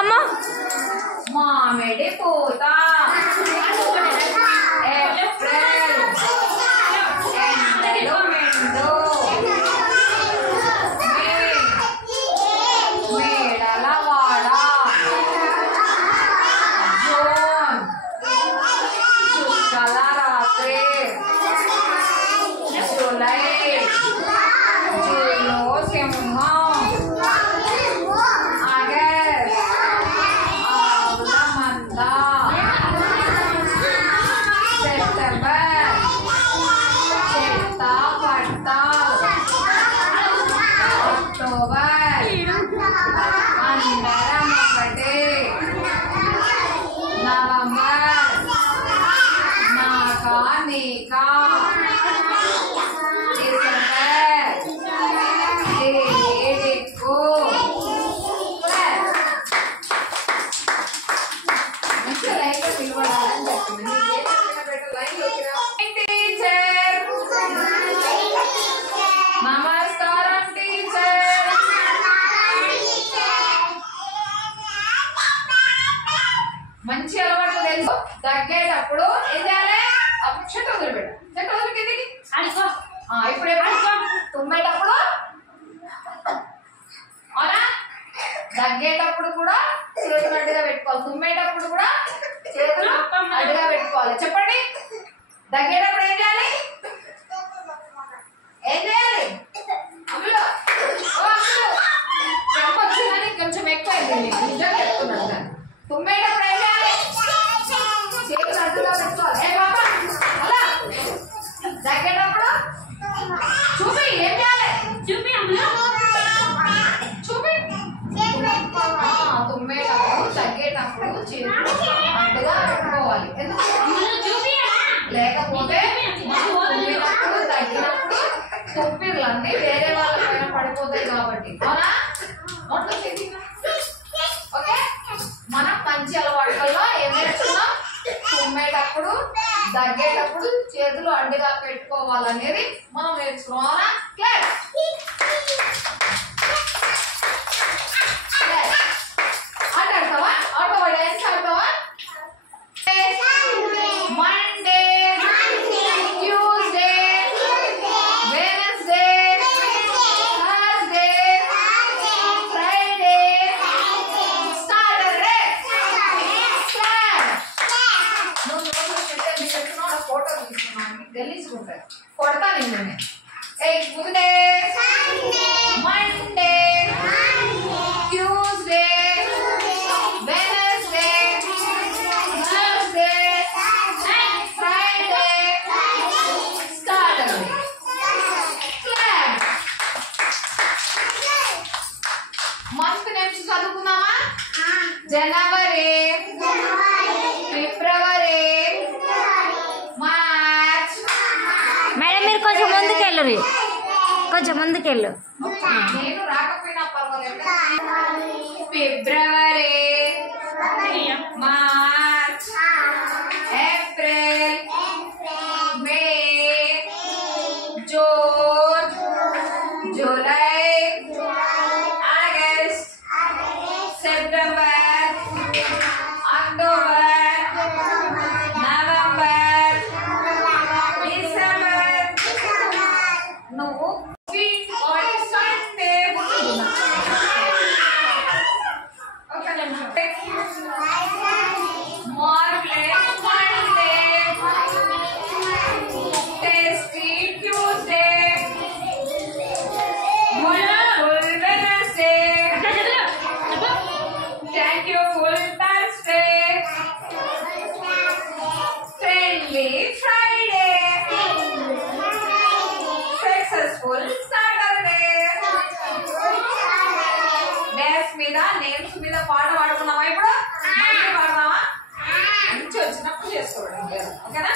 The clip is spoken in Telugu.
అమ్మ మామిడి పూత ఏప్రిల్ ఎండలు మెండు మేడల వాడ జూన్ చుక్కల రాత్రి జూలై జూలో సింహం మంచి అలవాట్లు తెలుసు తగ్గేటప్పుడు ఏం చేయాలి అప్పుడు చెట్టు వదిలిపెట్టు చెట్టు వదిలి కిందికి అడుకో ఇప్పుడు తుమ్మేటప్పుడు అవునా తగ్గేటప్పుడు కూడా చేతులు అడ్డుగా పెట్టుకోవాలి తుమ్మేటప్పుడు కూడా చేతులు అడ్డుగా పెట్టుకోవాలి చెప్పండి తగ్గేటప్పుడు ఏం చేయాలి ఏం చేయాలి అమ్ములు వచ్చిందని కొంచెం ఎక్కువైంది నిజంగా చెప్తున్నాను సార్ తుమ్మేటప్పుడు ఏం చేయాలి చేతులు అడ్డుగా పెట్టుకోవాలి ఏ బాబా అలా తగ్గేటప్పుడు చూపి ఏం చేయాలి చూపి అమ్ములు చూపి తుమ్మేటప్పుడు తగ్గేటప్పుడు చేతులు అడ్డుగా పెట్టుకోవాలి లేకపోతే తుమ్మేటప్పుడు తగ్గినప్పుడు తుప్పిర్లన్నీ వేరే వాళ్ళ పైన పడిపోతాయి కాబట్టి అవునా ఓకే మనం మంచి అలవాట్లలో ఏం నేర్చుకున్నాం తుమ్మేటప్పుడు దగ్గేటప్పుడు చేతులు అడ్డుగా పెట్టుకోవాలనేది మనం నేర్చుకున్నాం అవునా క్లియర్ ఆటాడతావా ఆడతావా డాన్స్ ఆడతావా Monday Tuesday Wednesday Thursday Friday Saturday నువ్వు చెప్తున్నావు ఫోటో తీసుకున్నాను తెలుసుకుంటాను కొడతా నేను ముందే Monday Tuesday Wednesday Thursday Friday Saturday month names చదువుకుందామా జనవరి ఫిబ్రవరి మార్చ్ మేడం మీరు కొంచెం ముందుకెళ్ళు కొంచెం ముందుకెళ్ళు నేను రాకపోయినా పర్వాలేదు February March April May June July August September October November December నువ్వు సండే ఒక నిమిషం మార్లే Monday tasty Tuesday full Wednesday thank you full Thursday friendly Friday successful Saturday days మీద నేమ్స్ మీద పాట పాడుకున్నావా ఇప్పుడు పాడదామా మంచి వచ్చినప్పుడు చేసుకోవడం ఓకేనా